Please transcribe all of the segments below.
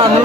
মানুষ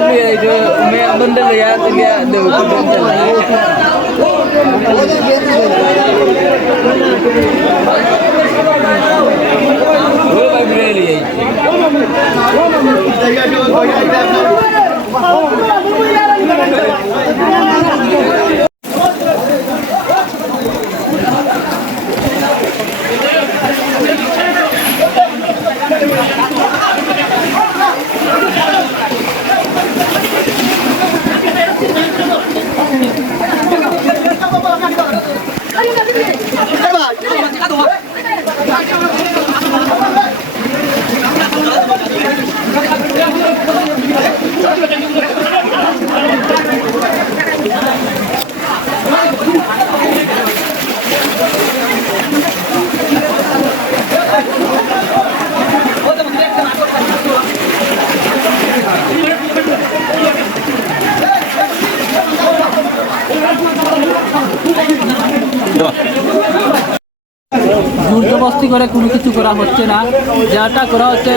জোরজবস্তি করে কোনো কিছু করা হচ্ছে না, যেটা করা হচ্ছে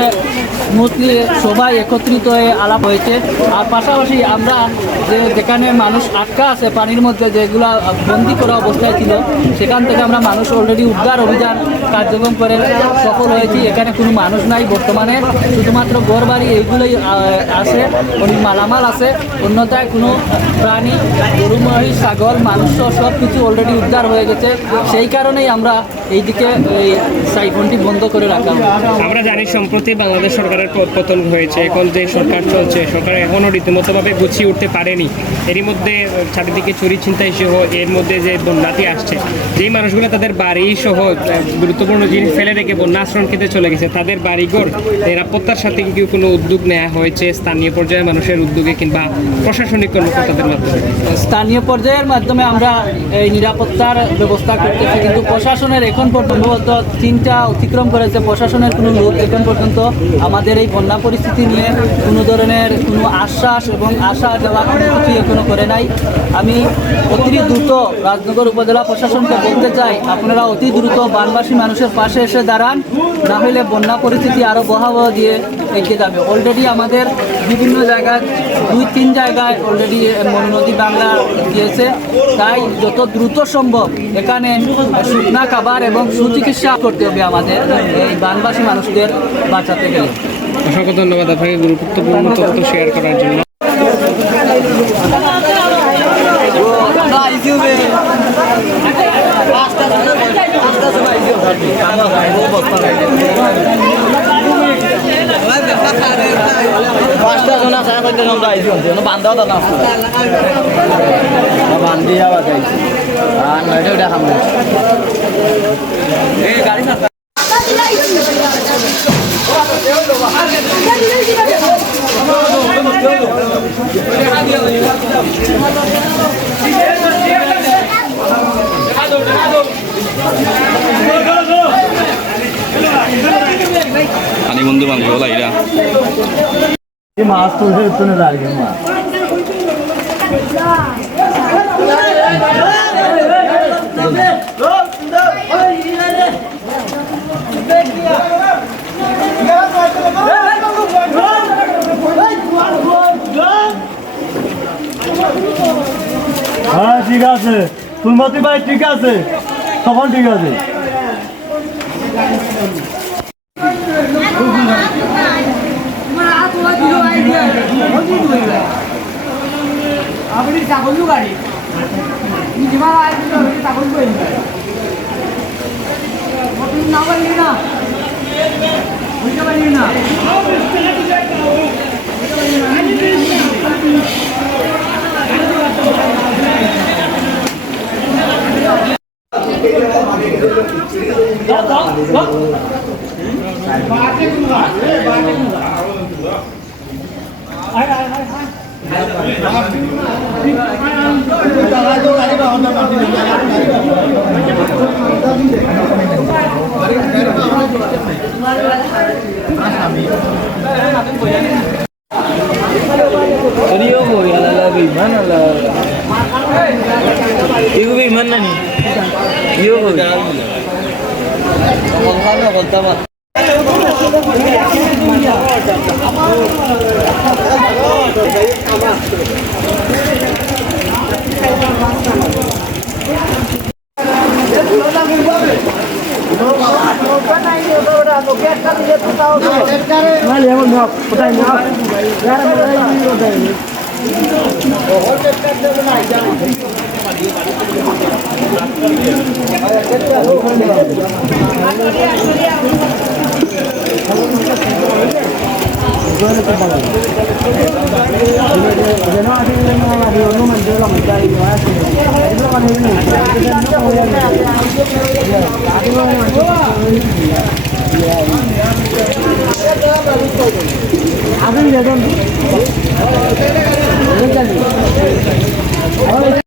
মোস্টলি সবাই একত্রিত হয়ে আলাপ হয়েছে। আর পাশাপাশি আমরা যেখানে মানুষ আটকা আছে পানির মধ্যে, যেগুলো বন্দি করা অবস্থায় ছিল, সেখান থেকে আমরা মানুষ অলরেডি উদ্ধার অভিযান কার্যক্রম করে সফল হয়েছি। এখানে কোনো মানুষ নাই বর্তমানে, শুধুমাত্র ঘরবাড়ি এইগুলোই আছে, অনেক মালামাল আছে। অন্যথায় কোনো প্রাণী, গরু মহিষ ছাগল মানুষ সব কিছু অলরেডি উদ্ধার হয়ে গেছে। সেই কারণেই আমরা এইদিকে এই সাইফোনটি বন্ধ করে রাখলাম। আমরা জানি সম্প্রতি বাংলাদেশ সরকারের পতন হয়েছে, এখন যে সরকার চলছে, সরকার এখনও রীতিমতোভাবে গুছিয়ে উঠতে পারেনি। এরই মধ্যে চারিদিকে চুরি ছিনতাই সহ এর মধ্যে যে বন্যাটি আসছে, যেই মানুষগুলো তাদের বাড়ি সহ গুরুত্বপূর্ণ জিনিস ফেলে রেখে বন্যা আশ্রম খেতে চলে গেছে, তাদের বাড়িঘর নিরাপত্তার সাথে কি কোনো উদ্যোগ নেওয়া হয়েছে স্থানীয় পর্যায়ে মানুষের উদ্যোগে কিংবা প্রশাসনিক কর্মকর্তাদের মাধ্যমে? স্থানীয় পর্যায়ের মাধ্যমে আমরা এই নিরাপত্তার ব্যবস্থা করতেছি, কিন্তু প্রশাসনের এখন পর্যন্ত 3টা অতিক্রম করেছে। প্রশাসনের কোনো লোক এখন পর্যন্ত আমাদের এই বন্যা পরিস্থিতি নিয়ে কোনো ধরনের কোনো আশ্বাস এবং আশা দেওয়া কোনো কিছুই এখনো করে নাই। আমি অতি দ্রুত রাজনগর উপজেলা প্রশাসনকে বলতে চাই, আপনারা অতি দ্রুত বানবাসী মানুষের পাশে এসে দাঁড়ান, না হলে বন্যা পরিস্থিতি আরও ভয়াবহ দিয়ে এগিয়ে যাবে। অলরেডি আমাদের বিভিন্ন জায়গায় 2-3 জায়গায় অলরেডি নদী বাংলা দিয়েছে। তাই যত দ্রুত সম্ভব এখানে শুকনা খাবার এবং সুচিকিৎসা করতে হবে আমাদের এই বানবাসী মানুষদের বাঁচাতে গেলে। অসংখ্য ধন্যবাদ আপনাকে গুরুত্বপূর্ণ তথ্য শেয়ার করার জন্য। পাঁচটা জন আছে, বান্ধাও দাদা বান্ধি যাওয়া যাইছে আর নয়টা ওটা সামনে গাড়ি পানি বন্ধু বান্ধব হলো এরা মাছ তুলতে তুলে দাঁড়িয়ে মাছ হ্যাঁ ঠিক আছে, ফুলমতি ভাই ঠিক আছে, তখন ঠিক আছে। আপনি ছাগল গাড়ি ছাগল না পারলি না বুঝতে পারলি না Ibu gimana nih? Ibu বললাম বলতাম